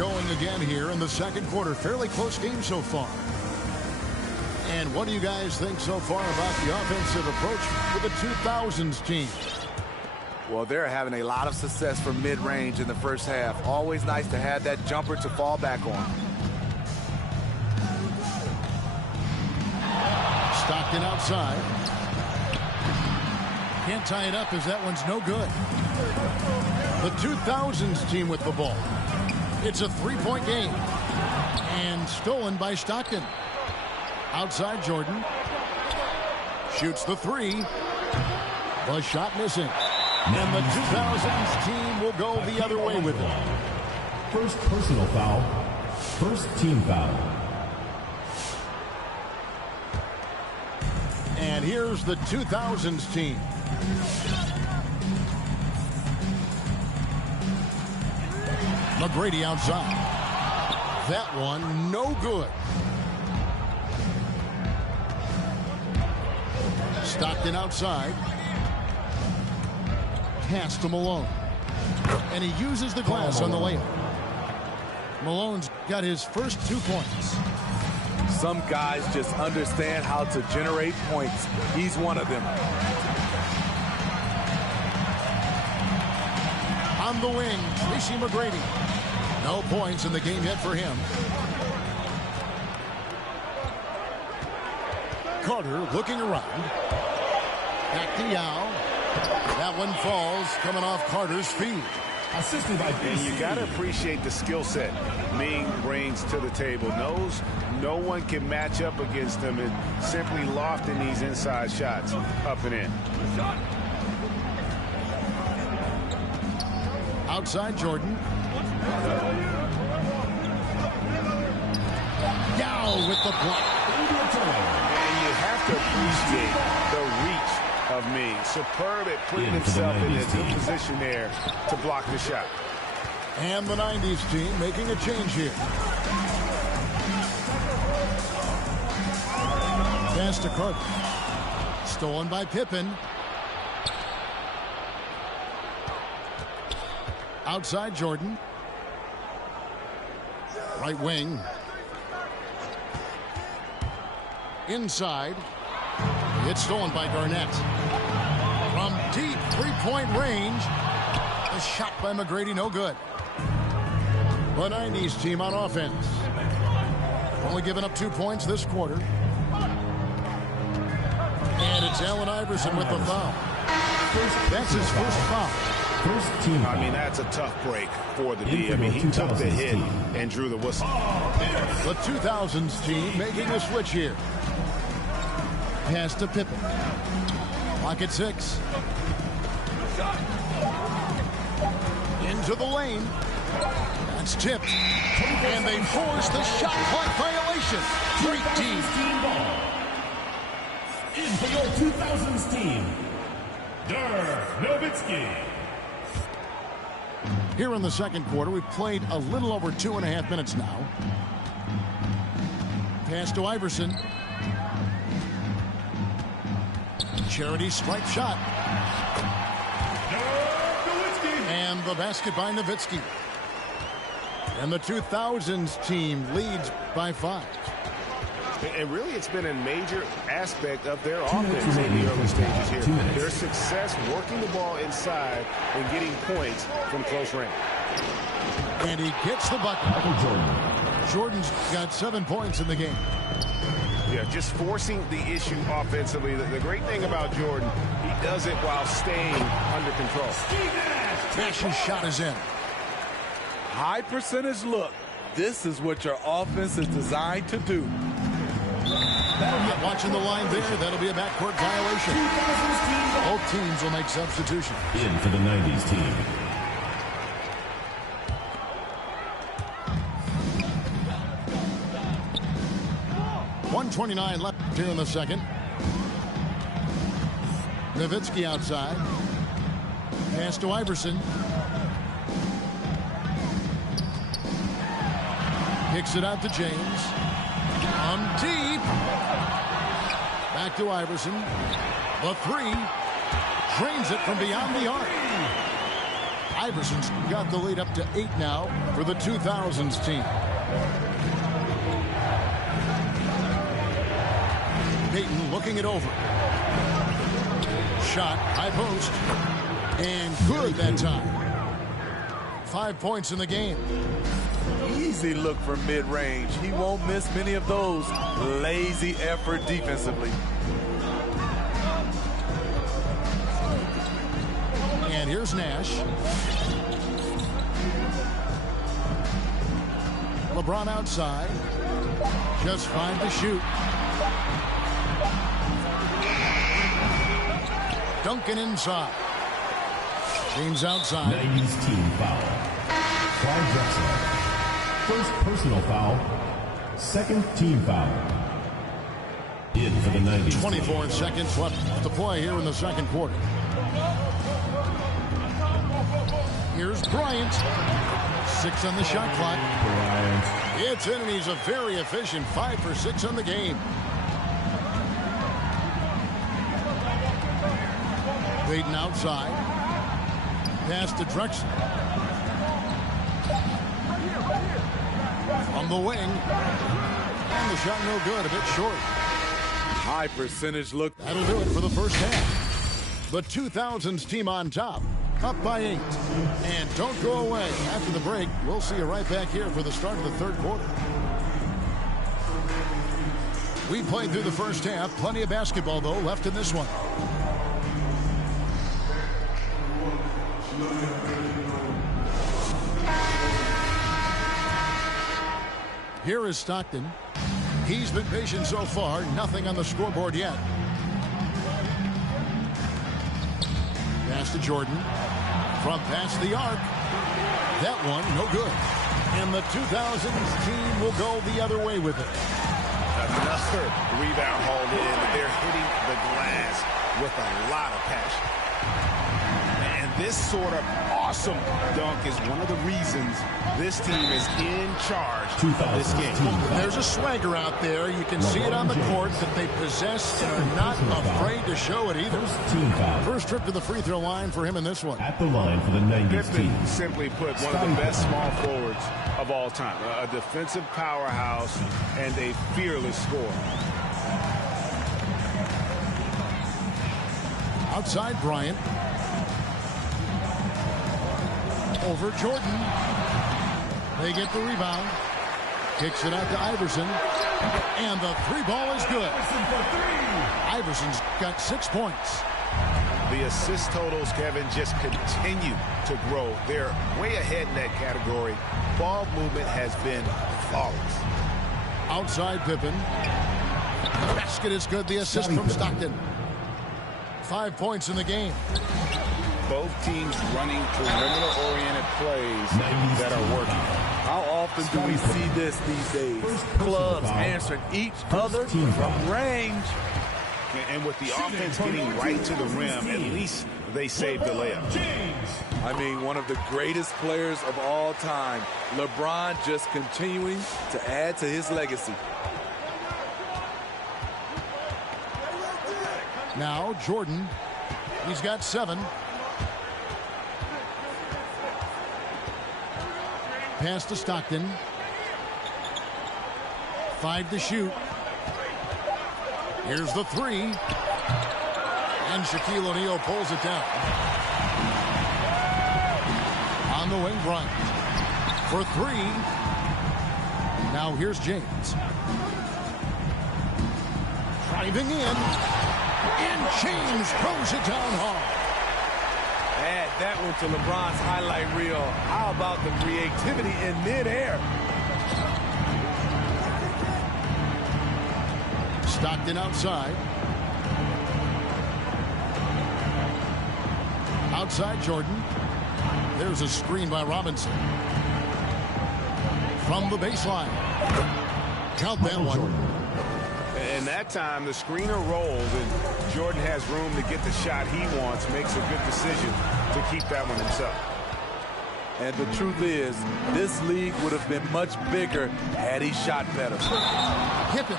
going again here in the second quarter. Fairly close game so far. And what do you guys think so far about the offensive approach for the 2000s team? Well, they're having a lot of success from mid-range in the first half. Always nice to have that jumper to fall back on. Stockton outside. Can't tie it up as that one's no good. The 2000s team with the ball. It's a three-point game. And stolen by Stockton. Outside Jordan. Shoots the three. The shot missing. And the 2000s team will go the other way with it. First personal foul. First team foul. And here's the 2000s team. McGrady outside. That one no good. Stockton outside. Pass to Malone. And he uses the glass on the layup. Malone's got his first 2 points. Some guys just understand how to generate points. He's one of them. On the wing, Tracy McGrady. No points in the game yet for him. Carter looking around. Back to Yao. That one falls, coming off Carter's feet. Assisted by And you got to appreciate the skill set Ming brings to the table. Knows no one can match up against him and simply lofting these inside shots up and in. Outside Jordan. Yao with the block. And you have to appreciate the reach of Ming. Superb at putting himself in a good position there to block the shot. And the 90s team making a change here. Pass to Carter. Stolen by Pippen. Outside Jordan. Right wing. Inside. It's stolen by Garnett. From deep three-point range. A shot by McGrady, no good. The 90s team on offense. Only giving up 2 points this quarter. And it's Allen Iverson with the foul. That's his first foul. First team foul. I mean, that's a tough break for the D. I mean, he took the hit and drew the whistle. The 2000s team making a switch here. Pass to Pippen. Clock at 6. Into the lane. That's tipped. And they force the shot clock violation. Great team. In for your 2000s team, Dirk Nowitzki. Here in the second quarter, we've played a little over 2.5 minutes now. Pass to Iverson. Charity stripe shot. And the basket by Nowitzki. And the 2000s team leads by 5. And really, it's been a major aspect of their offense in the early stages here. Their success working the ball inside and getting points from close range. And he gets the bucket. Jordan's got 7 points in the game. Yeah, just forcing the issue offensively. The great thing about Jordan, he does it while staying under control. Nash's shot is in. High percentage look. This is what your offense is designed to do. Watching the line there, that'll be a backcourt violation. Both teams will make substitutions. In for the 90s team. .129 left here in the second. Nowitzki outside. Pass to Iverson. Kicks it out to James. From deep. Back to Iverson. The three. Drains it from beyond the arc. Iverson's got the lead up to 8 now for the 2000s team. Peyton looking it over. Shot, high post, and good that time. 5 points in the game. Easy look from mid-range. He won't miss many of those. Lazy effort defensively. And here's Nash. LeBron outside. Just 5 to shoot. Duncan inside. James outside. 90s team foul. Clyde Drexler. First personal foul. Second team foul. In for the 90s. 24 seconds left to play here in the second quarter. Here's Bryant. 6 on the shot clock. Bryant. It's in, and he's a very efficient 5 for 6 on the game. Peyton outside. Pass to Drexler. From the wing. And the shot no good, a bit short. High percentage look. That'll do it for the first half. The 2000s team on top, up by 8. And don't go away. After the break, we'll see you right back here for the start of the third quarter. We played through the first half. Plenty of basketball, though, left in this one. Here is Stockton. He's been patient so far. Nothing on the scoreboard yet. Pass to Jordan. From past the arc. That one, no good. And the 2000s team will go the other way with it. Another rebound hauled in. They're hitting the glass with a lot of passion. And this sort of awesome dunk is one of the reasons this team is in charge of this game. There's a swagger out there. You can see it on the court that they possess and are not afraid to show it either. First trip to the free throw line for him in this one. At the line for the 90s team. Simply put, one of the best small forwards of all time. A defensive powerhouse and a fearless scorer. Outside Bryant. Over Jordan. They get the rebound. Kicks it out to Iverson. And the 3 ball is good. Iverson's got 6 points. The assist totals, Kevin, just continue to grow. They're way ahead in that category. Ball movement has been flawless. Outside Pippen. Basket is good. The assist from Stockton. 5 points in the game. Both teams running perimeter-oriented plays that are working. How often do we see this these days? Clubs answering each other from range. And with the offense getting right to the rim, at least they saved the layup. I mean, one of the greatest players of all time. LeBron just continuing to add to his legacy. Now Jordan. He's got 7. Pass to Stockton. 5 to shoot. Here's the 3. And Shaquille O'Neal pulls it down. On the wing, Bryant. For 3. Now here's James. Driving in. And James throws it down hard. Add that one to LeBron's highlight reel. How about the creativity in midair? Stockton outside. Outside Jordan. There's a screen by Robinson. From the baseline. Count that one. And that time the screener rolls and Jordan has room to get the shot he wants, makes a good decision to keep that one himself. And the truth is, this league would have been much bigger had he shot better. Hip it.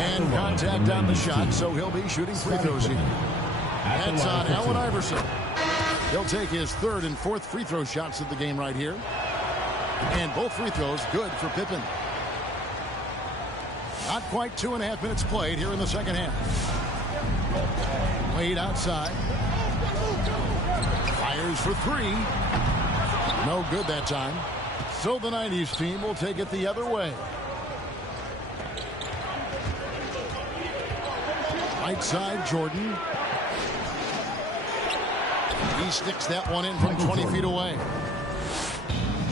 And contact on the shot, so he'll be shooting free throws here. That's on Allen Iverson. He'll take his third and fourth free throw shots of the game right here. And both free throws good for Pippen. Not quite 2.5 minutes played here in the second half. Wade outside. Fires for three. No good that time. So the 90s team will take it the other way. Right side, Jordan. He sticks that one in from 20 feet away.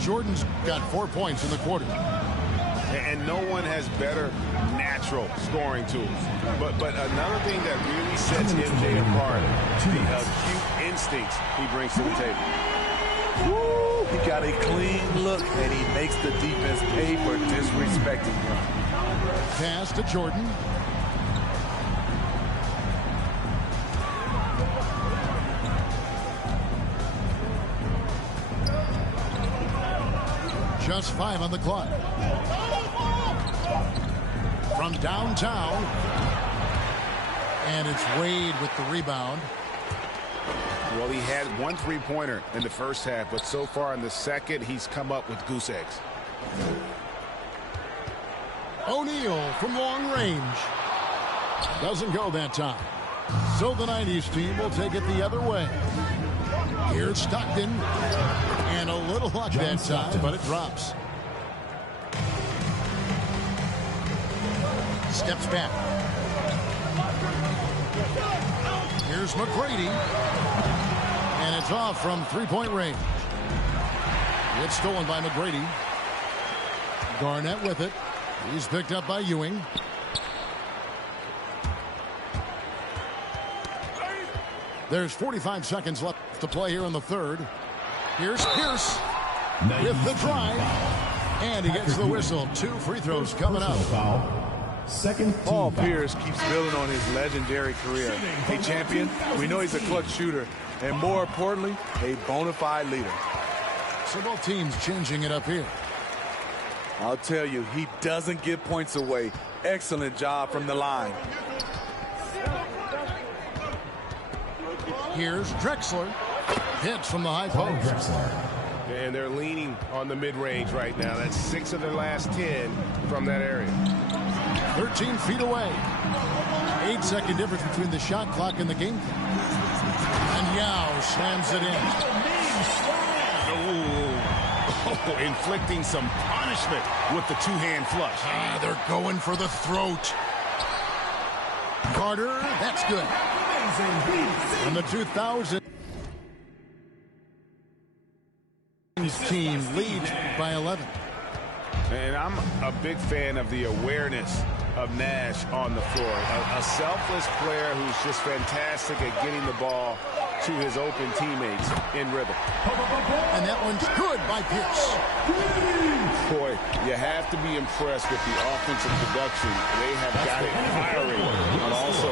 Jordan's got 4 points in the quarter. And no one has better natural scoring tools. But another thing that really sets MJ apart, the acute instincts he brings to the table. Woo, he got a clean look, and he makes the defense pay for disrespecting him. Pass to Jordan. Just 5 on the clock. From downtown. And it's Wade with the rebound. Well, he had one three-pointer in the first half, but so far in the second, he's come up with goose eggs. O'Neal from long range. Doesn't go that time. So the 90s team will take it the other way. Here's Stockton. And a little luck that time, but it drops. Steps back. Here's McGrady. And it's off from three-point range. It's stolen by McGrady. Garnett with it. He's picked up by Ewing. There's 45 seconds left to play here in the third. Here's Pierce with the drive. And he gets the whistle. 2 free throws coming up. Paul Pierce keeps building on his legendary career. A champion, we know he's a clutch shooter, and more importantly, a bona fide leader. So both teams changing it up here. I'll tell you, he doesn't give points away. Excellent job from the line. Here's Drexler. Hits from the high post. And they're leaning on the mid-range right now. That's 6 of their last 10 from that area. 13 feet away. 8-second difference between the shot clock and the game clock. And Yao slams it in. Oh, inflicting some punishment with the two-hand flush. They're going for the throat. Carter, that's good. And the 2000 team leads by 11. And I'm a big fan of the awareness of Nash on the floor. A selfless player who's just fantastic at getting the ball to his open teammates in rhythm. And that one's good by Pierce. Boy, you have to be impressed with the offensive production. They have got it firing. And also,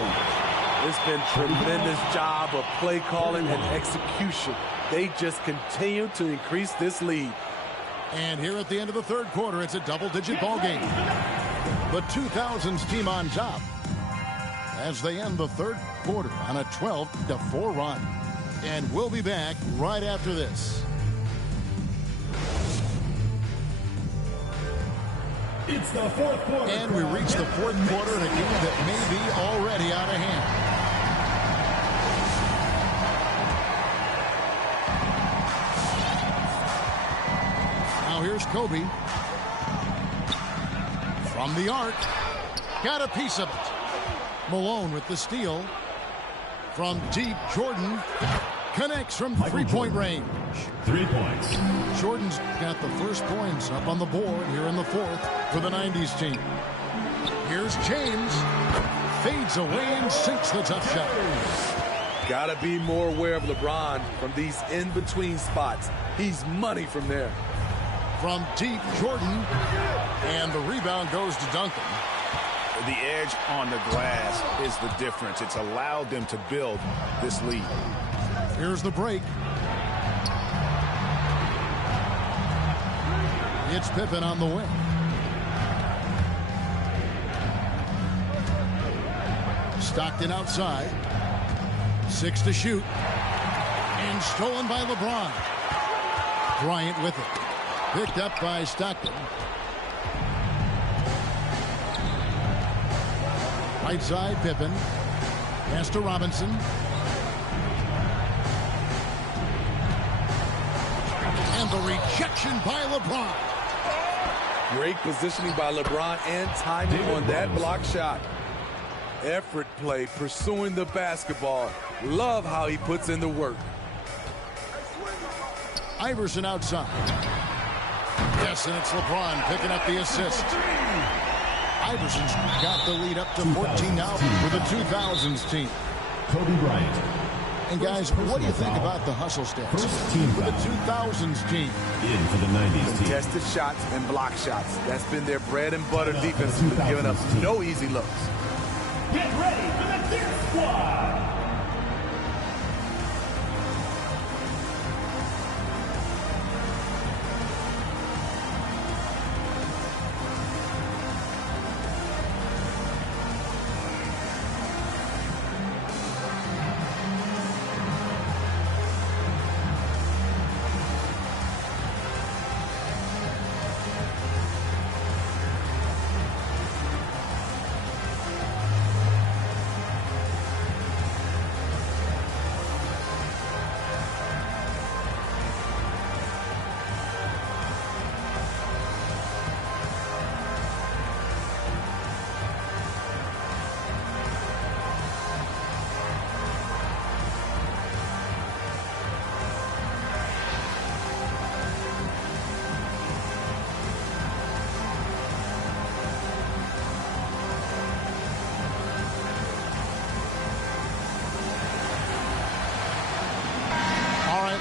it's been tremendous job of play calling and execution. They just continue to increase this lead. And here at the end of the third quarter, it's a double-digit ball game. The 2000s team on top as they end the third quarter on a 12-4 run. And we'll be back right after this. It's the fourth quarter. And we reach the fourth quarter in a game that may be already out of hand. Now here's Kobe. From the arc. Got a piece of it. Malone with the steal. From deep, Jordan connects from three-point range. 3 points. Jordan's got the first points up on the board here in the fourth for the 90s team. Here's James. Fades away and sinks the tough shot. Gotta be more aware of LeBron from these in-between spots. He's money from there. From deep, Jordan. And the rebound goes to Duncan. the edge on the glass is the difference. It's allowed them to build this lead. Here's the break. It's Pippen on the wing. Stockton outside. 6 to shoot. And And stolen by LeBron. Bryant with it. Picked up by Stockton. Right side, Pippen. Pass to Robinson. And the rejection by LeBron. Great positioning by LeBron and timing on that block shot. Effort play, pursuing the basketball. Love how he puts in the work. Iverson outside. Yes, and it's LeBron picking up the assist. Iverson's got the lead up to 14 now for the 2000s team. Kobe Bryant. And guys, what do you think about the hustle stats First team for the foul. 2000s team? In for the 90s team. Contested shots and block shots. That's been their bread and butter defense, giving up no easy looks. Get ready for the Deer Squad.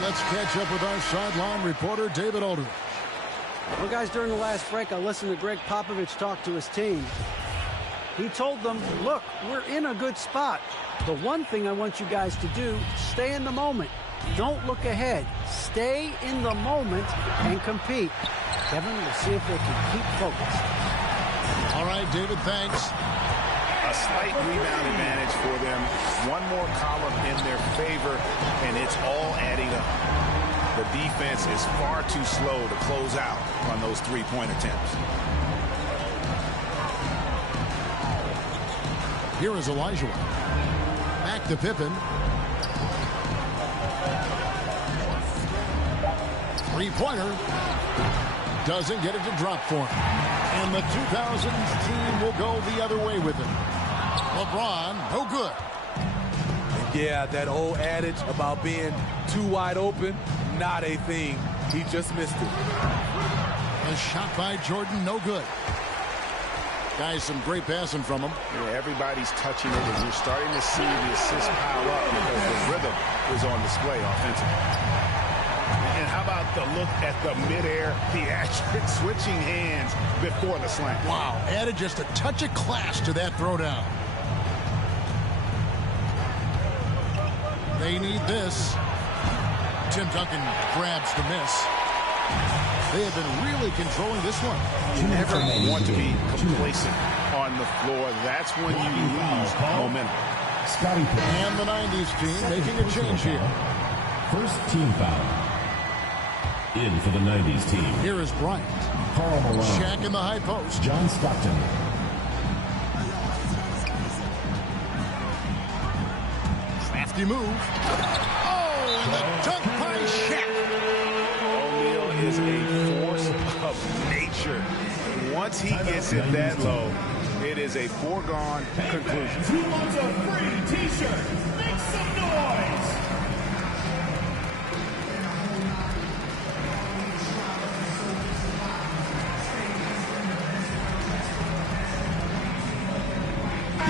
Let's catch up with our sideline reporter, David Aldridge. Well, guys, during the last break, I listened to Greg Popovich talk to his team. He told them, look, we're in a good spot. The one thing I want you guys to do, stay in the moment. Don't look ahead. Stay in the moment and compete. Kevin, we'll see if they can keep focused. All right, David, thanks. A slight rebound advantage for them. One more column in their favor, and it's all adding up. The defense is far too slow to close out on those three-point attempts. Here is Elijah. Back to Pippen. Three-pointer. Doesn't get it to drop for him. And the 2000s team will go the other way with it. LeBron, no good. Yeah, that old adage about being too wide open, not a thing. He just missed it. A shot by Jordan, no good. Guys, some great passing from him. Yeah, everybody's touching it, and you're starting to see the assists pile up because the rhythm is on display offensively. And how about the look at the midair theatric switching hands before the slam? Wow, added just a touch of class to that throwdown. They need this. Tim Duncan grabs the miss. They have been really controlling this one. You never want to be complacent on the floor. That's when you lose momentum. And the 90s team making a change here. First team foul. In for the 90s team. Here is Bryant. Karl Malone. Shaq in the high post. John Stockton. Crafty move. Oh, and the dunk by Shaq. O'Neal is a force of nature. Once he gets it that low, it is a foregone conclusion. Who wants a free t-shirt? Make some noise!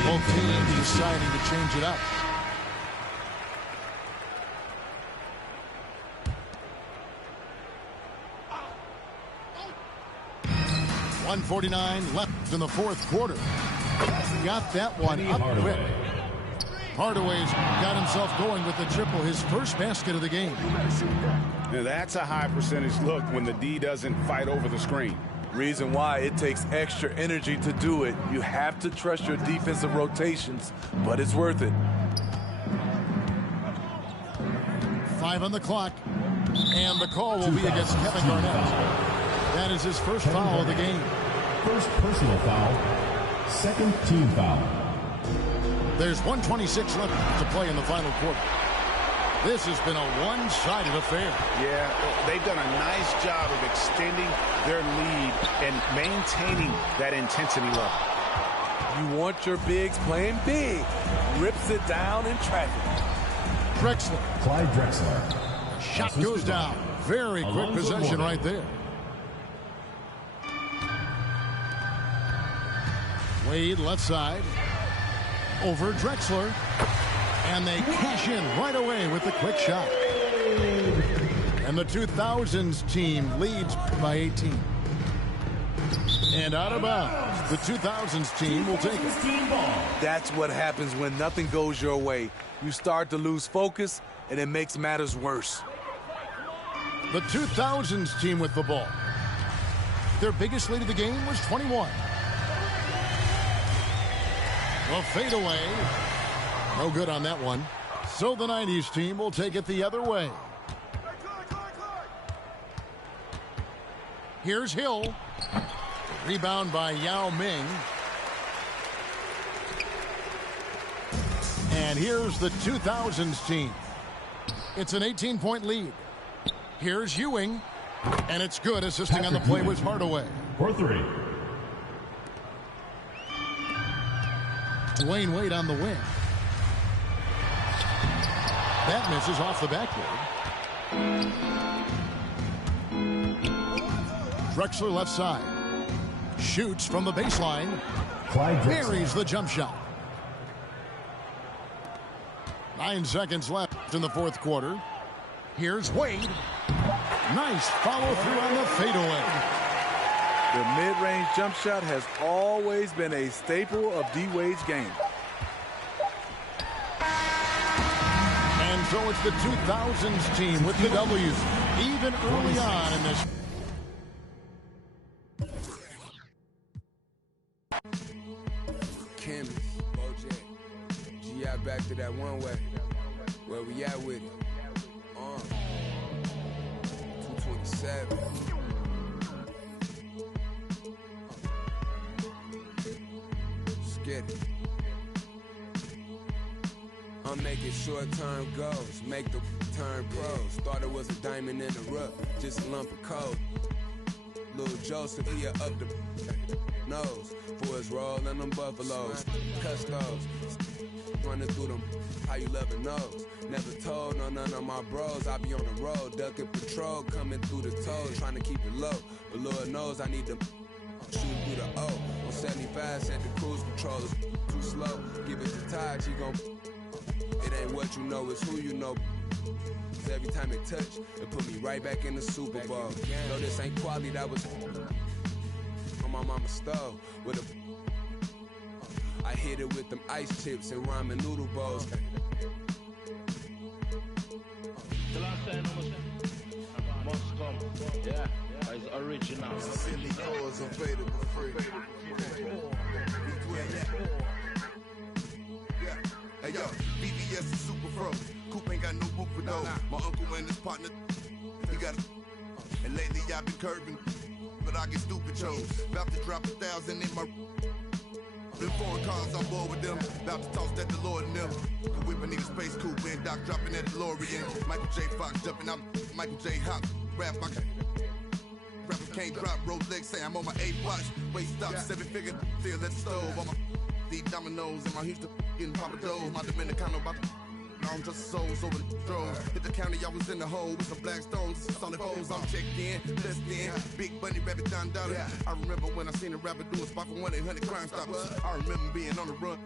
Both teams deciding to change it up. .149 left in the fourth quarter. Got that one up quick. Hardaway's got himself going with the triple, his first basket of the game. Now that's a high percentage look when the D doesn't fight over the screen. Reason why it takes extra energy to do it. You have to trust your defensive rotations, but it's worth it. 5 on the clock. And the call will be against Kevin Garnett. That is his first foul of the game. First personal foul. Second team foul. There's 1:26 left to play in the final quarter. This has been a one-sided affair. Yeah, they've done a nice job of extending their lead and maintaining that intensity level. You want your bigs playing big. Rips it down in traffic. Drexler. Clyde Drexler. Shot goes down. Very quick possession right there. Wade left side. Over Drexler. And they cash in right away with the quick shot. And the 2000s team leads by 18. And out of bounds. The 2000s team will take it. That's what happens when nothing goes your way. You start to lose focus, and it makes matters worse. The 2000s team with the ball. Their biggest lead of the game was 21. The fadeaway. No good on that one. So the 90s team will take it the other way. Here's Hill. Rebound by Yao Ming. And here's the 2000s team. It's an 18-point lead. Here's Ewing. And it's good. Assisting on the play was Hardaway. For 3. Dwayne Wade on the wing. That misses off the backboard. Drexler left side. Shoots from the baseline. Buries the jump shot. 9 seconds left in the fourth quarter. Here's Wade. Nice follow through on the fadeaway. The mid-range jump shot has always been a staple of D-Wade's game. And so it's the 2000s team with the W's, even early on in this. Kim, OJ, G.I. back to that one way. Where we at with it? 227. Let's get it. I'm making short-term goals, make the turn pros. Thought it was a diamond in the rough, just a lump of coal. Little Joseph, he up the nose for his roll and them buffaloes. Custos, running through them, how you loving nose. Never told none of my bros, I be on the road, ducking patrol, coming through the toes, trying to keep it low. But Lord knows I need to shoot through the O. On 75, sent the cruise controllers, too slow. Give it to Taj, he gon' it ain't what you know, it's who you know. Every time it touch, it put me right back in the Super Bowl. No, this ain't quality, that was on my mama's stove. With a, I hit it with them ice chips and ramen noodle bowls. The last time must come. Yeah, it's original. Silly cause available for free. Hey yo, BBS is super fro. Coop ain't got no roof with those. My uncle and his partner, he got a. And lately I've been curving, but I get stupid chose. About to drop 1,000 in my. Them foreign cars on board with them. About to toss that DeLorean in them. The whip, I need a space coupe and Doc dropping that DeLorean. Michael J. Fox jumping out. Michael J. Hop rap. Rapper can't drop Rolex. Say I'm on my 8 watch. Wait, stop 7-figure. Still at the stove on my. These dominoes in my Houston getting Papa Do's. My Dominicano about to long just souls over the drove. Hit the county, I was in the hole with some black stones. Solid foes, I'm checked in, blessed in. Big Bunny, Rabbit, Don Dollar. I remember when I seen a rapper do a spot for 1-800 Crime Stoppers. I remember being on the run.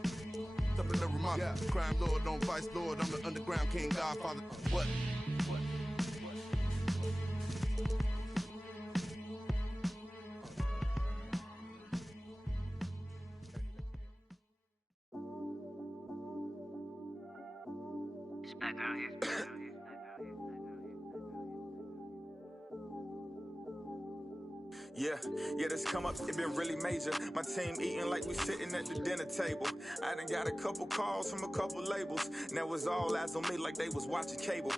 Up in the Ramada. Crime Lord, don't Vice Lord. I'm the underground king, Godfather. What? Yeah. Yeah, this come up, it been really major. My team eating like we sitting at the dinner table. I done got a couple calls from a couple labels. Now it's all eyes on me like they was watching cable.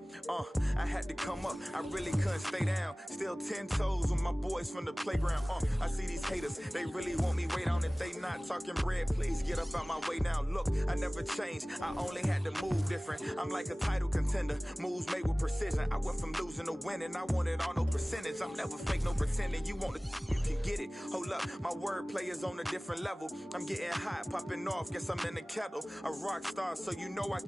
I had to come up, I really couldn't stay down. Still 10 toes with my boys from the playground. I see these haters, they really want me way down. If they not talking bread, please get up out my way now. Look, I never changed, I only had to move different. I'm like a title contender, moves made with precision. I went from losing to winning, I wanted all no percentage. I'm never fake, no pretending. You want it, you can get it. Hold up, my wordplay is on a different level. I'm getting hot, popping off, guess I'm in the kettle. A rock star, so you know I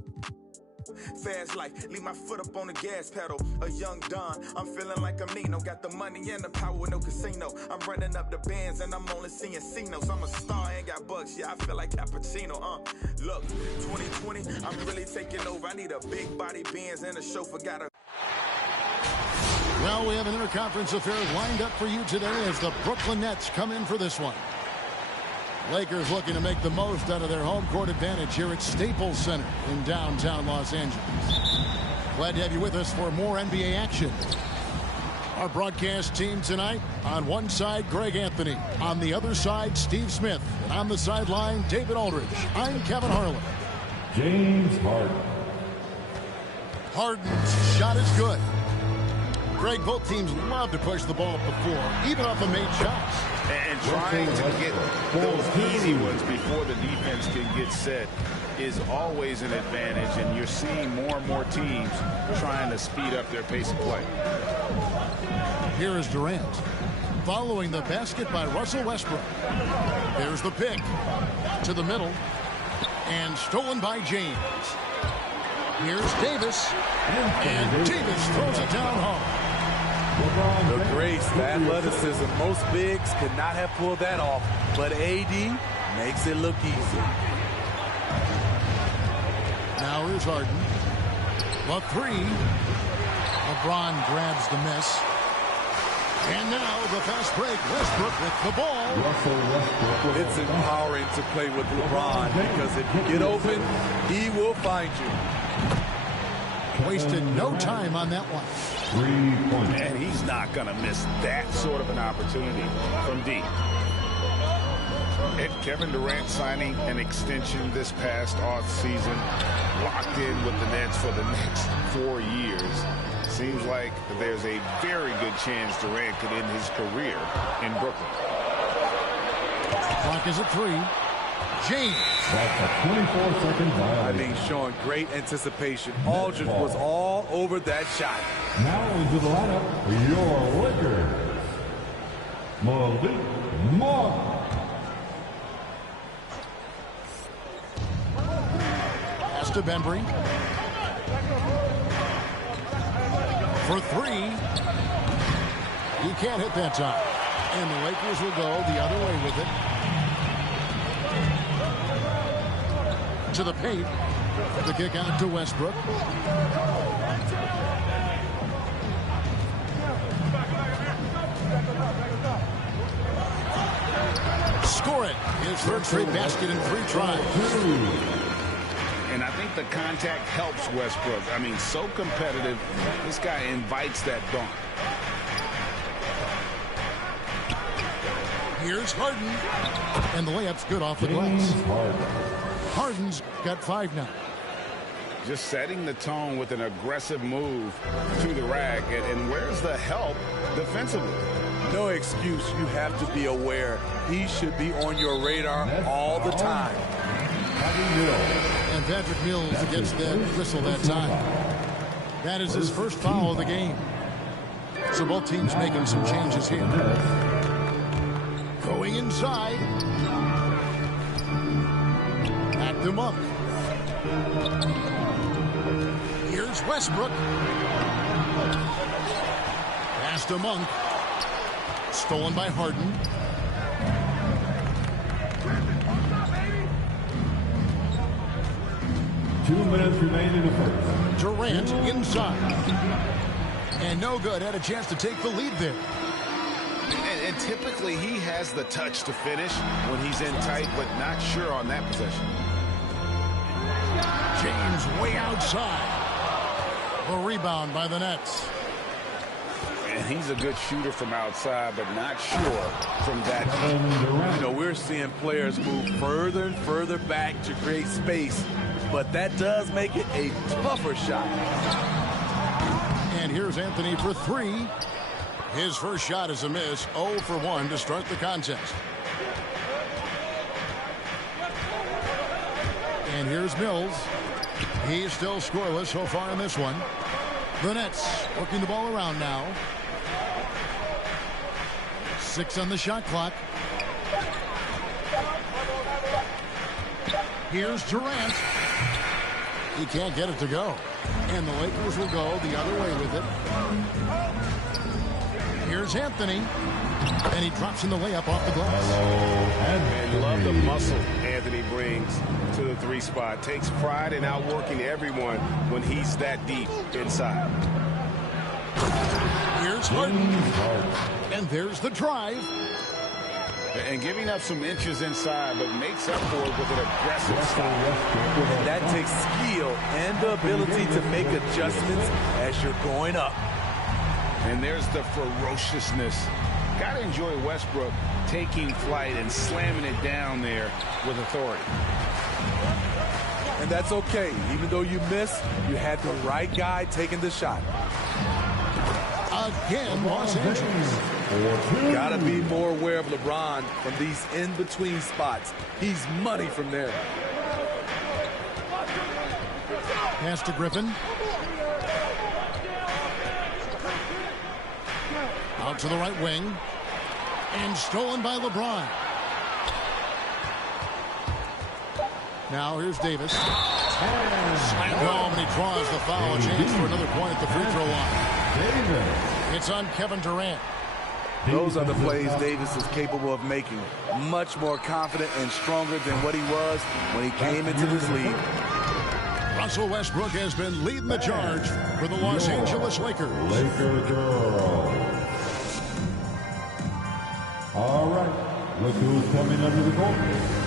fast life, leave my foot up on the gas pedal. A young Don, I'm feeling like I'm Nino. Got the money and the power, no casino. I'm running up the bands and I'm only seeing C-notes. I'm a star, ain't got bucks, yeah, I feel like Cappuccino. Look, 2020, I'm really taking over. I need a big body Benz and a chauffeur. Well, we have an interconference affair lined up for you today as the Brooklyn Nets come in for this one. Lakers looking to make the most out of their home court advantage here at Staples Center in downtown Los Angeles. Glad to have you with us for more NBA action. Our broadcast team tonight, on one side, Greg Anthony. On the other side, Steve Smith. And on the sideline, David Aldridge. I'm Kevin Harlan. James Harden. Harden's shot is good. Greg, both teams love to push the ball up the floor, even off of made shots. And trying to get those easy ones before the defense can get set is always an advantage, and you're seeing more and more teams trying to speed up their pace of play. Here is Durant, following the basket by Russell Westbrook. There's the pick to the middle, and stolen by James. Here's Davis, and Davis throws it down hard. The grace, the athleticism. Most bigs could not have pulled that off, but AD makes it look easy. Now here's Harden. The three. LeBron grabs the miss. And now the fast break. Westbrook with the ball. It's empowering to play with LeBron because if you get open, he will find you. Wasted no time on that one. 3 points. And he's not going to miss that sort of an opportunity from deep. And Kevin Durant signing an extension this past offseason, locked in with the Nets for the next 4 years. Seems like there's a very good chance Durant could end his career in Brooklyn. Clock is at 3. James. That's a 24-second violation. I mean, showing great anticipation. Aldridge was all over that shot. Now into the lineup, your Lakers. Malik Monk. Pass to Bembry. For 3. He can't hit that time. And the Lakers will go the other way with it. To the paint. The kick out to Westbrook. Score it. His third straight basket in 3 tries. And I think the contact helps Westbrook. I mean, so competitive. This guy invites that dunk. Here's Harden. And the layup's good off the glass. Harden's got 5 now. Just setting the tone with an aggressive move to the rack. And where's the help defensively? No excuse. You have to be aware. He should be on your radar all the time. And Patrick Mills gets that whistle that time. That is his first foul of the game. So both teams making some changes here. Going inside. Back to Monk. Here's Westbrook. Pass to Monk. Stolen by Harden. Two minutes remain in the first. Durant inside. And no good. Had a chance to take the lead there. And typically he has the touch to finish when he's in tight, but not sure on that possession. James way outside. A rebound by the Nets. And he's a good shooter from outside, but not sure from that. You know, we're seeing players move further and further back to create space, but that does make it a tougher shot. And here's Anthony for three. His first shot is a miss. 0 for 1 to start the contest. And here's Mills. He's still scoreless so far in this one. The Nets working the ball around now. 6 on the shot clock. Here's Durant. He can't get it to go. And the Lakers will go the other way with it. Here's Anthony. And he drops in the layup off the glass. And love the muscle Anthony brings to the 3 spot. Takes pride in outworking everyone when he's that deep inside. Here's Harden. And there's the drive. And giving up some inches inside, but makes up for it with an aggressive style. And that takes skill and the ability to make adjustments as you're going up. And there's the ferociousness. Got to enjoy Westbrook taking flight and slamming it down there with authority. And that's okay. Even though you miss, you had the right guy taking the shot. Again, Los Angeles. Gotta be more aware of LeBron from these in-between spots. He's money from there. Pass to Griffin. Out to the right wing. And stolen by LeBron. Now here's Davis. Slammed home, and he draws the foul. Chance for another point at the free throw line. It's on Kevin Durant. Those are the plays Davis is capable of making. Much more confident and stronger than what he was when he came into this league. Russell Westbrook has been leading the charge for the Los Angeles Lakers. Laker girl. All right. Look who's coming under the goal.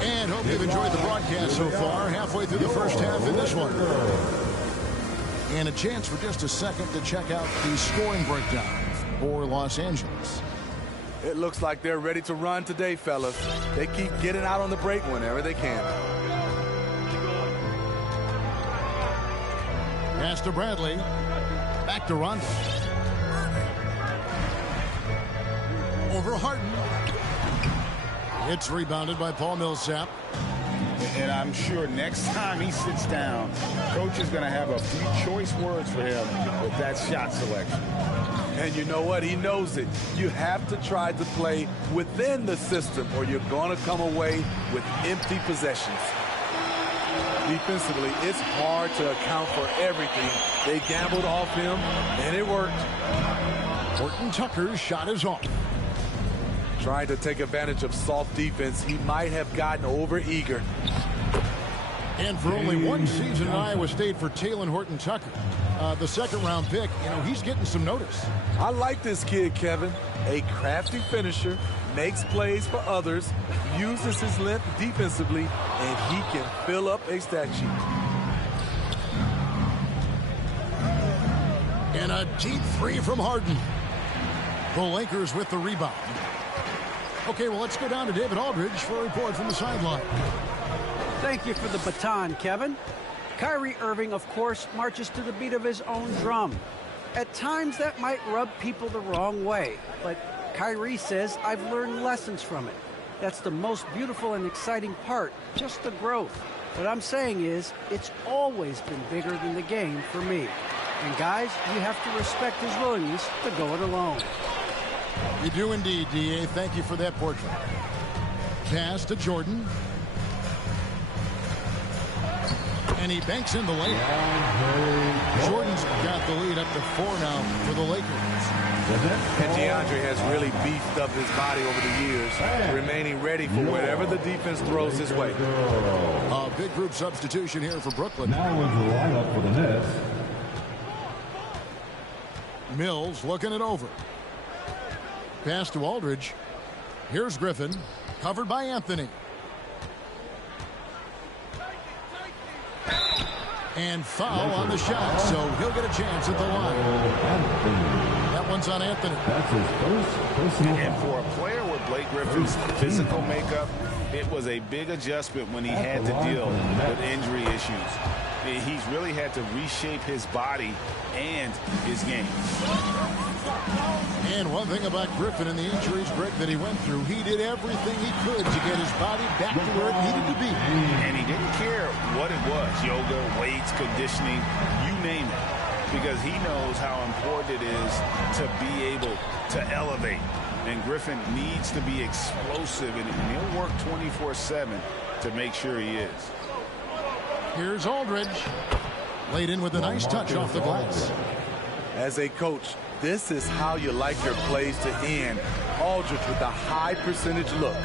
And hope you've enjoyed the broadcast so far. Halfway through the first half in this one. And a chance for just a second to check out the scoring breakdown for Los Angeles. It looks like they're ready to run today, fellas. They keep getting out on the break whenever they can. Pass to Bradley. Back to Rondo. Over Harden. It's rebounded by Paul Millsap. And I'm sure next time he sits down, coach is going to have a few choice words for him with that shot selection. And you know what? He knows it. You have to try to play within the system or you're going to come away with empty possessions. Defensively, it's hard to account for everything. They gambled off him, and it worked. Horton Tucker's shot is off. Trying to take advantage of soft defense, he might have gotten over-eager. And for only one season in Iowa State for Talen Horton Tucker, the second-round pick, you know, he's getting some notice. I like this kid, Kevin. A crafty finisher, makes plays for others, uses his length defensively, and he can fill up a stat sheet. And a deep three from Harden. The Lakers with the rebound. Okay, well, let's go down to David Aldridge for a report from the sideline. Thank you for the baton, Kevin. Kyrie Irving, of course, marches to the beat of his own drum. At times, that might rub people the wrong way, but Kyrie says, I've learned lessons from it. That's the most beautiful and exciting part, just the growth. What I'm saying is, it's always been bigger than the game for me. And guys, you have to respect his willingness to go it alone. You do indeed, D.A. Thank you for that portrait. Pass to Jordan. And he banks in the layup. Jordan's got the lead up to 4 now for the Lakers. And DeAndre has really beefed up his body over the years, remaining ready for whatever the defense throws his way. A big group substitution here for Brooklyn. Now into the lineup for the Nets. Mills looking it over. Pass to Aldridge. Here's Griffin, covered by Anthony. And foul on the shot, so he'll get a chance at the line. That That one's on Anthony. That's his first personal And foul. for a player with Blake Griffin's physical makeup, it was a big adjustment when he had to deal with injury issues. He's really had to reshape his body and his game. And one thing about Griffin and the injuries, Greg, that he went through, he did everything he could to get his body back to where it needed to be. And he didn't care what it was, yoga, weights, conditioning, you name it, because he knows how important it is to be able to elevate. And Griffin needs to be explosive, and he'll work 24/7 to make sure he is. Here's Aldridge. Laid in with a nice touch off the glass. As a coach, this is how you like your plays to end. Aldridge with a high percentage look.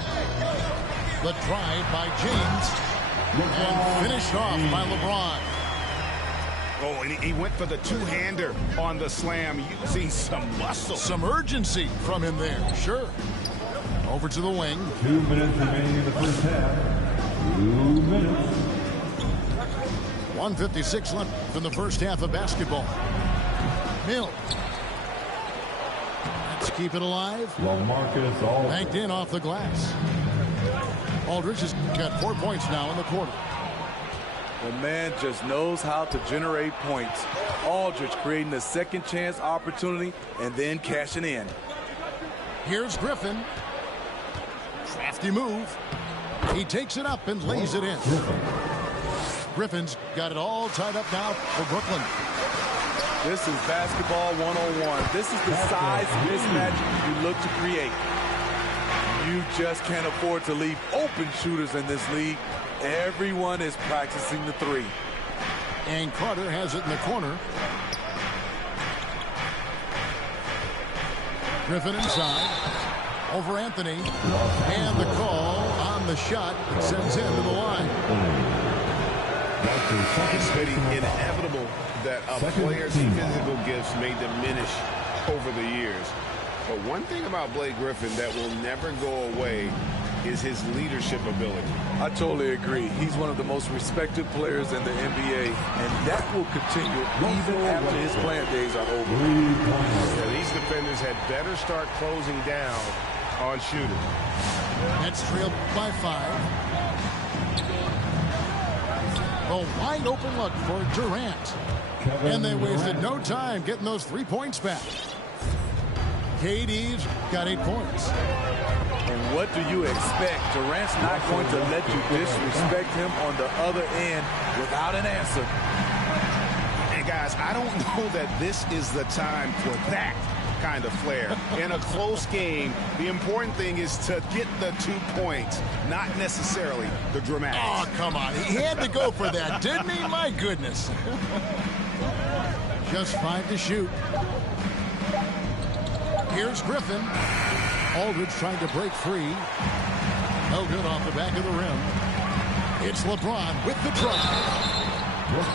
The drive by James. And finished off by LeBron. Oh, and he went for the two-hander on the slam, using some muscle. Some urgency from him there, sure. Over to the wing. 2 minutes remaining in the first half. 2 minutes. 1:56 left in the first half of basketball. Mill. Let's keep it alive. LaMarcus Aldridge. Banked in off the glass. Aldridge has got 4 points now in the quarter. The man just knows how to generate points. Aldridge creating a second chance opportunity and then cashing in. Here's Griffin. Crafty move. He takes it up and lays it in. Griffin's got it all tied up now for Brooklyn. This is basketball 101. This is the size mismatch you look to create. You just can't afford to leave open shooters in this league. Everyone is practicing the three. And Carter has it in the corner. Griffin inside. Over Anthony. And the call on the shot that sends him to the line. It's pretty inevitable that a player's physical gifts may diminish over the years. But one thing about Blake Griffin that will never go away is his leadership ability. I totally agree. He's one of the most respected players in the NBA, and that will continue even after his playing days are over. Yeah, these defenders had better start closing down on shooting. Nets trailed by 5. A wide open look for Durant. And they wasted no time getting those 3 points back. KD's got 8 points. And what do you expect? Durant's not going to let you disrespect him on the other end without an answer. And guys, I don't know that this is the time for that kind of flair. In a close game, the important thing is to get the 2 points, not necessarily the dramatics. Oh, come on. He had to go for that, didn't he? My goodness. Just 5 to shoot. Here's Griffin. Aldridge trying to break free. No good off the back of the rim. It's LeBron with the drive.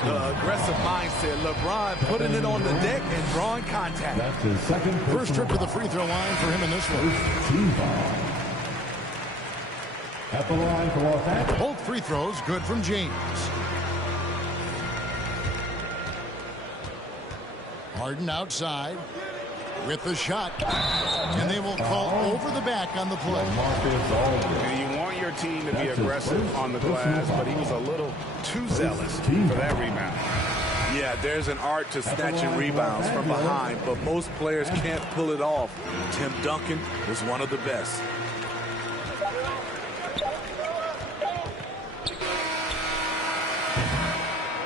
The aggressive mindset. LeBron putting it on the deck and drawing contact. That's his second First trip to the free throw line for him in this one. team foul. At the line for Los Angeles. Both free throws good from James. Harden outside with the shot. And they will call over the back on the play. LaMarcus Aldridge. And you want your team to be aggressive on the glass, but he was a little too zealous for that rebound. Yeah, there's an art to snatching rebounds from behind, but most players can't pull it off. Tim Duncan was one of the best.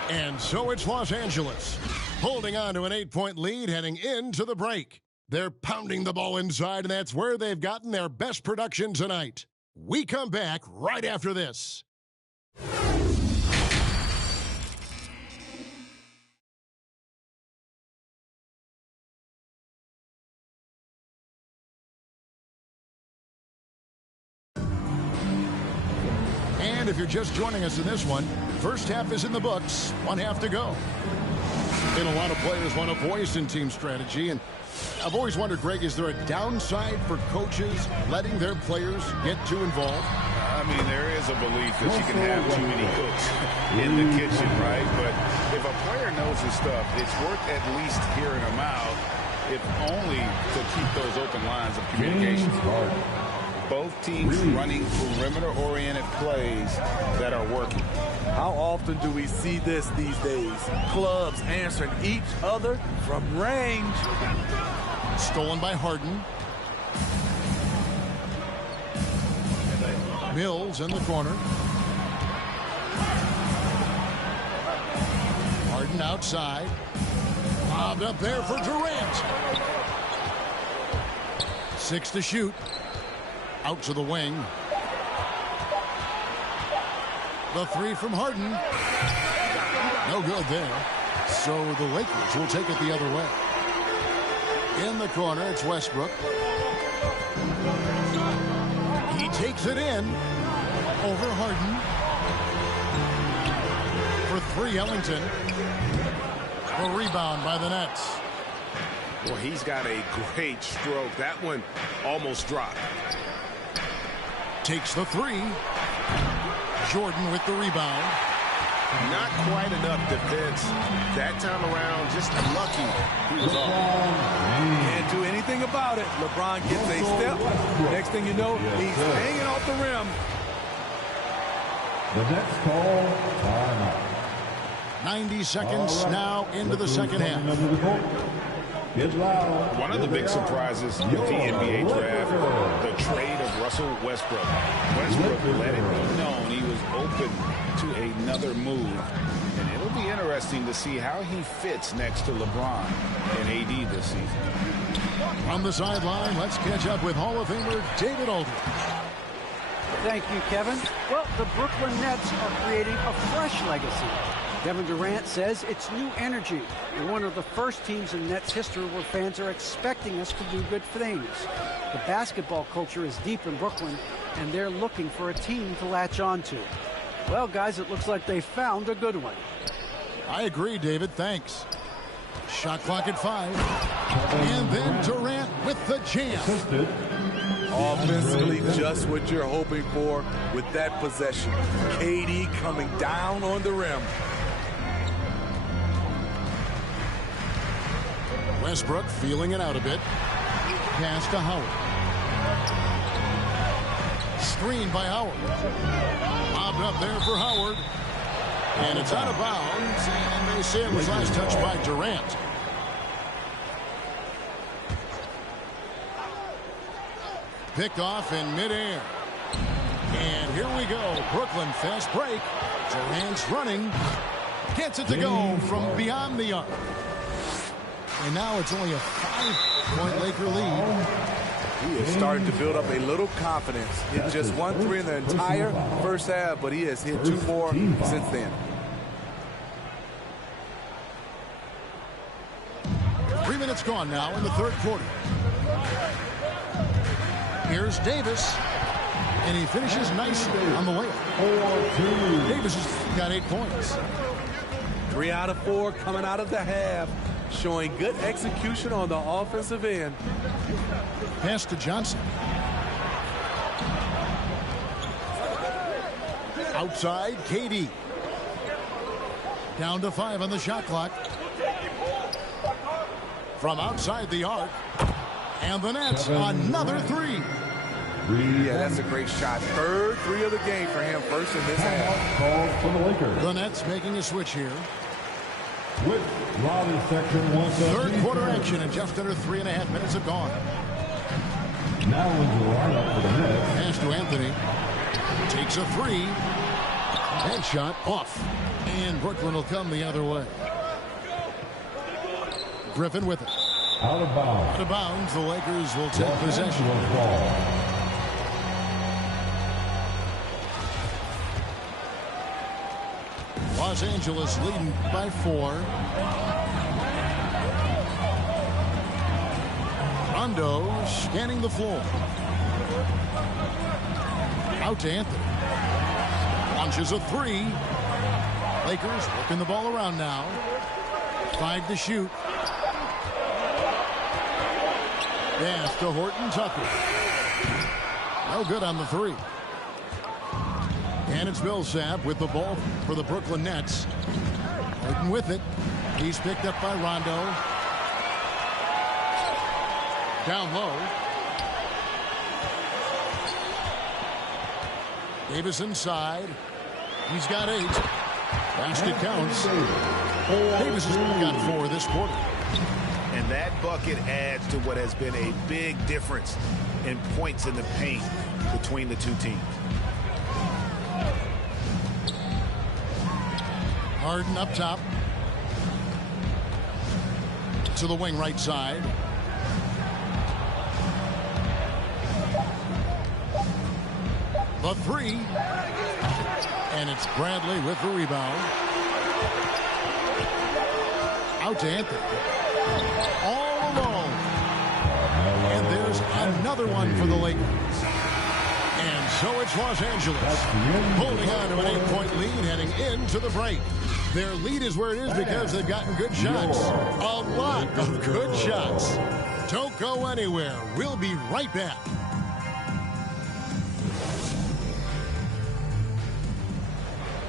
And so it's Los Angeles, holding on to an 8-point lead heading into the break. They're pounding the ball inside, and that's where they've gotten their best production tonight. We come back right after this. And if you're just joining us in this one, first half is in the books, 1 half to go. And a lot of players want a voice in team strategy, and I've always wondered, Greg, is there a downside for coaches letting their players get too involved? I mean, there is a belief that you can have too many cooks in the kitchen, right? But if a player knows his stuff, it's worth at least hearing him out. if only to keep those open lines of communication. Both teams running perimeter-oriented plays that are working. How often do we see this these days? Clubs answering each other from range. Stolen by Harden. Mills in the corner. Harden outside. Lobbed up there for Durant. 6 to shoot. Out to the wing. The 3 from Harden. No good there. So the Lakers will take it the other way. In the corner, it's Westbrook. He takes it in over Harden. For 3, Ellington. The rebound by the Nets. Well, he's got a great stroke. That one almost dropped. Takes the 3. Jordan with the rebound. Not quite enough defense. That time around, just lucky. He was off. Can't do anything about it. LeBron gets a step. Next thing you know, he's hanging off the rim. The next call, timeout. 90 seconds now into the second half. One of the big surprises with the NBA draft, the trade of Russell Westbrook. Westbrook let it be known he was open to another move. And it'll be interesting to see how he fits next to LeBron and AD this season. On the sideline, let's catch up with Hall of Famer David Aldridge. Thank you, Kevin. Well, the Brooklyn Nets are creating a fresh legacy. Kevin Durant says it's new energy. We're one of the first teams in Nets history where fans are expecting us to do good things. The basketball culture is deep in Brooklyn, and they're looking for a team to latch on to. Well, guys, it looks like they found a good one. I agree, David. Thanks. Shot clock at 5. And then Durant with the jam. Offensively, just what you're hoping for with that possession. KD coming down on the rim. Westbrook feeling it out a bit. Pass to Howard. Screened by Howard. Lobbed up there for Howard. And it's out of bounds. And they say it was last touched by Durant. Picked off in midair. And here we go. Brooklyn fast break. Durant's running. Gets it to go from beyond the arc. And now it's only a 5-point Laker lead. He is starting to build up a little confidence. Hit just 1 3 in the entire first half, but he has hit 2 more since then. 3 minutes gone now in the third quarter. Here's Davis. And he finishes nicely on the layup. Davis has got 8 points. 3 out of 4 coming out of the half. Showing good execution on the offensive end. Pass to Johnson. Outside, KD. Down to 5 on the shot clock. From outside the arc. And the Nets, another 3. Yeah, that's a great shot. Third 3 of the game for him. First in this half. For the Lakers. The Nets making a switch here. With Raleigh section 1. Third quarter action and just under 3.5 minutes have gone. Now in the lineup for the Nets. Pass to Anthony. Takes a 3. Headshot off. And Brooklyn will come the other way. Griffin with it. Out of bounds. Out of bounds. The Lakers will take possession. Los Angeles leading by 4. Rondo scanning the floor. Out to Anthony. Launches a 3. Lakers working the ball around now. 5 to shoot. Pass to Horton Tucker. No good on the 3. And it's Millsap with the ball for the Brooklyn Nets. Horton with it. He's picked up by Rondo. Down low. Davis inside. He's got 8. Basket counts. Davis has got 4 this quarter. And that bucket adds to what has been a big difference in points in the paint between the two teams. Harden up top. To the wing right side. The 3. And it's Bradley with the rebound. Out to Anthony. All alone. And there's another one for the Lakers. And so it's Los Angeles holding on to an 8-point lead heading into the break. Their lead is where it is because they've gotten good shots. A lot of good shots. Don't go anywhere. We'll be right back.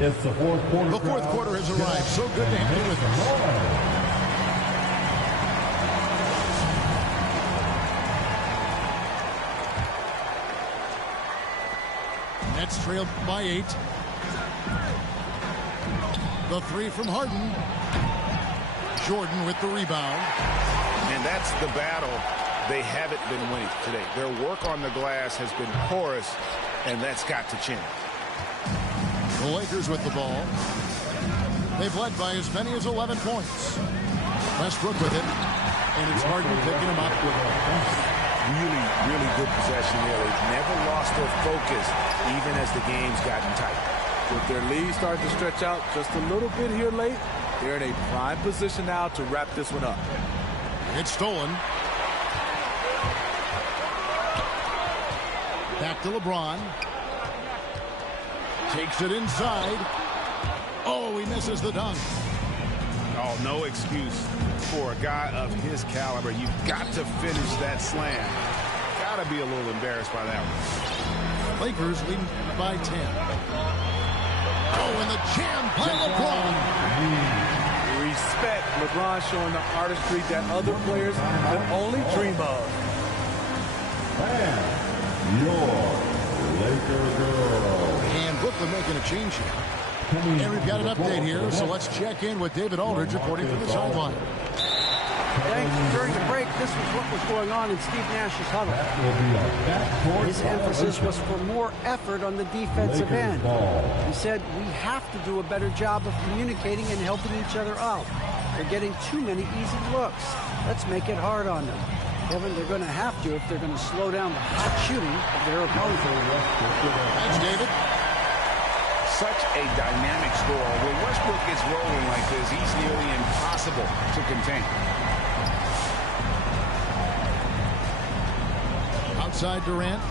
It's the fourth quarter. The fourth quarter has arrived. So good to have you with us. Nets trailed by 8. The 3 from Harden. Jordan with the rebound. And that's the battle they haven't been winning today. Their work on the glass has been porous, and that's got to change. The Lakers with the ball. They've led by as many as 11 points. Westbrook with it. And it's Harden picking him up. Really, really good possession there. They've never lost their focus, even as the game's gotten tight. With their lead starting to stretch out just a little bit here late, they're in a prime position now to wrap this one up. It's stolen. Back to LeBron. Takes it inside. Oh, he misses the dunk. Oh, no excuse for a guy of his caliber. You've got to finish that slam. Got to be a little embarrassed by that one. Lakers leading by 10. Oh, and the jam by LeBron. Respect LeBron showing the artistry that other players can only dream of. And your Laker girl. And Brooklyn making a change here. And we've got an update here, so let's check in with David Aldridge reporting from the sideline. Thanks. During the break, this was what was going on in Steve Nash's huddle. His emphasis was for more effort on the defensive end. He said, we have to do a better job of communicating and helping each other out. They're getting too many easy looks. Let's make it hard on them. Kevin, they're going to have to if they're going to slow down the hot shooting of their opponent. Thanks, David. Such a dynamic scorer. When Westbrook gets rolling like this, he's nearly impossible to contain. Outside Durant.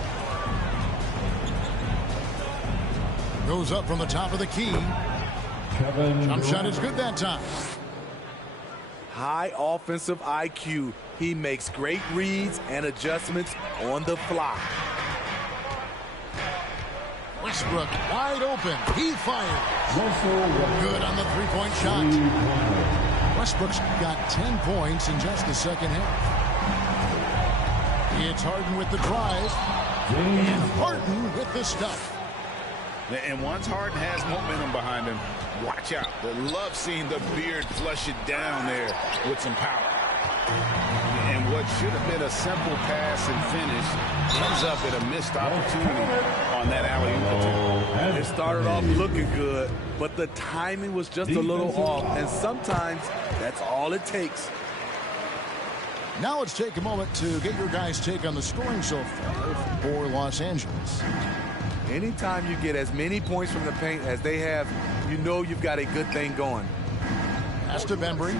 Goes up from the top of the key. Jump shot is good that time. High offensive IQ. He makes great reads and adjustments on the fly. Westbrook wide open. He fires. Good on the three-point shot. Westbrook's got 10 points in just the second half. It's Harden with the drive. And Harden with the stuff. And once Harden has momentum behind him, watch out. They love seeing the beard flush it down there with some power. And what should have been a simple pass and finish ends up at a missed opportunity on that alley-oop. It started off looking good, but the timing was just a little off, and sometimes that's all it takes. Now let's take a moment to get your guys' take on the scoring so far for Los Angeles. Anytime you get as many points from the paint as they have, you know you've got a good thing going. Pass to Bembry.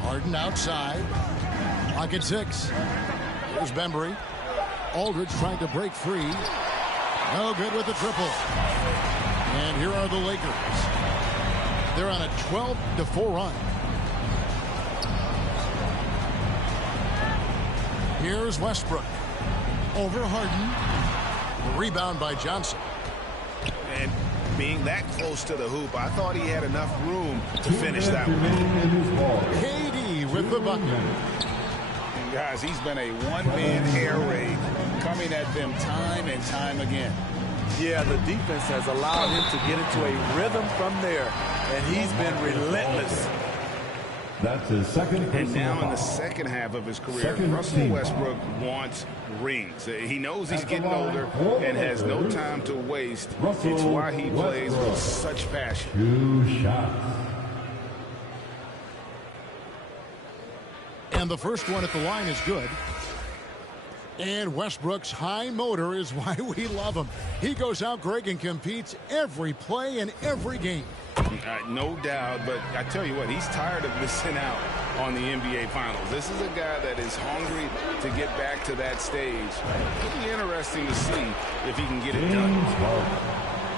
Harden outside. Pocket 6. Here's Bembry. Aldridge trying to break free. No good with the triple. And here are the Lakers. They're on a 12-4 run. Here's Westbrook. Over Harden. The rebound by Johnson. And being that close to the hoop, I thought he had enough room to finish that one. KD with the bucket. And guys, he's been a one-man air raid coming at them time and time again. Yeah, the defense has allowed him to get into a rhythm from there, and he's been relentless. That's his second. And now in the second half of his career, Russell Westbrook wants rings. He knows he's getting older and has no time to waste. It's why he plays with such passion. 2 shots. And the first one at the line is good. And Westbrook's high motor is why we love him. He goes out, Greg, and competes every play in every game. No doubt, but I tell you what, he's tired of missing out on the NBA Finals. This is a guy that is hungry to get back to that stage. It'll be interesting to see if he can get it done.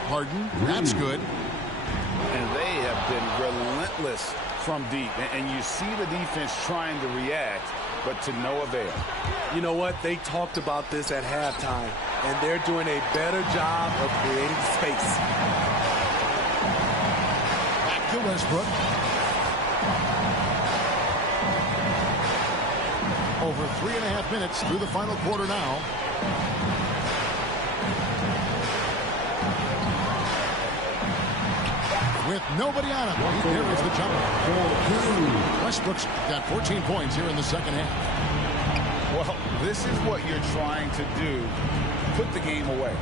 Harden, that's good. And they have been relentless from deep. And you see the defense trying to react, but to no avail. You know what? They talked about this at halftime, and they're doing a better job of creating space. Back to Westbrook. Over 3.5 minutes through the final quarter now. With nobody on him, he carries the jumper. Westbrook's got 14 points here in the second half. Well, this is what you're trying to do. Put the game away.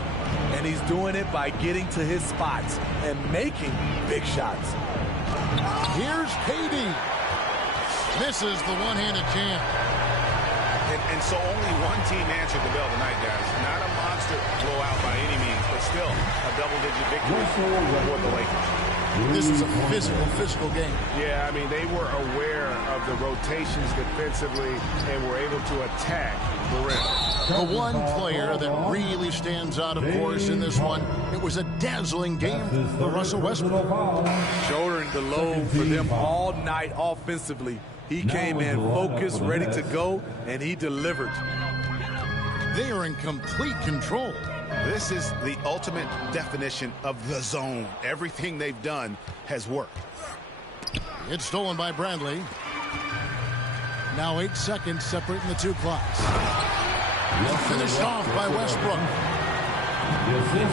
And he's doing it by getting to his spots and making big shots. Here's KD. Misses the one-handed jam. And so only one team answered the bell tonight, guys. Not a monster blowout by any means, but still a double-digit victory for the Lakers. This is a physical game. Yeah, I mean, they were aware of the rotations defensively and were able to attack the rim. The one player that really stands out, of course, in this one, it was a dazzling game for Russell Westbrook. Shouldering the load for them all night offensively. He came in focused, ready to go, and he delivered. They are in complete control. This is the ultimate definition of the zone. Everything they've done has worked. It's stolen by Bradley. Now 8 seconds separating the two clocks. Finished off by Westbrook.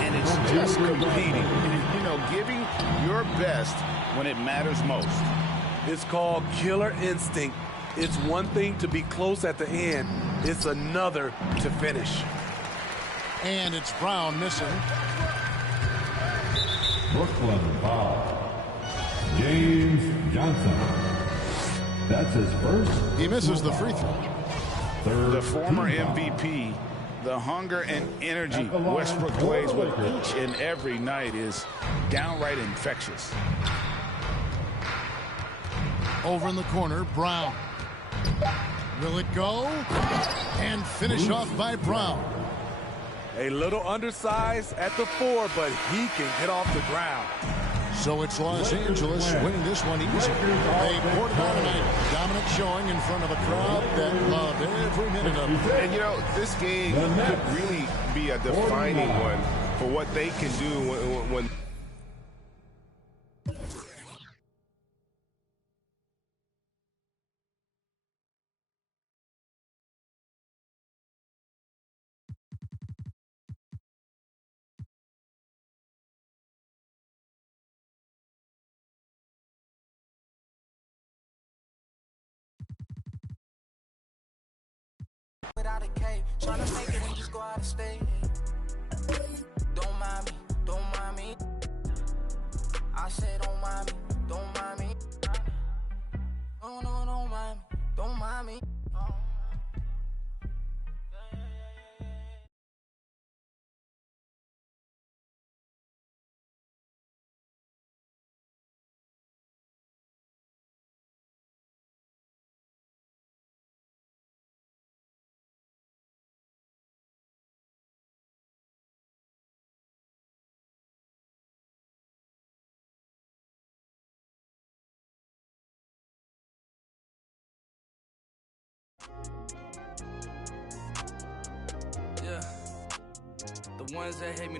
And it's just competing. You know, giving your best when it matters most. It's called killer instinct. It's one thing to be close at the end. It's another to finish. And it's Brown missing. Brooklyn foul. James Johnson. That's his first. He misses the free throw. The former MVP, the hunger and energy Westbrook plays with each and every night is downright infectious. Over in the corner, Brown. Will it go? And finish off by Brown. A little undersized at the 4, but he can get off the ground. So it's Los Angeles winning this one easy. They poured it out tonight. Dominant showing in front of a crowd that loved every minute of it. And, you know, this game could really be a defining one for what they can do when without a cave, trying to make it and just go out of state. Don't mind me, don't mind me. I say don't mind me, don't mind me. No, don't mind me, don't mind me. Yeah, the ones that hate me the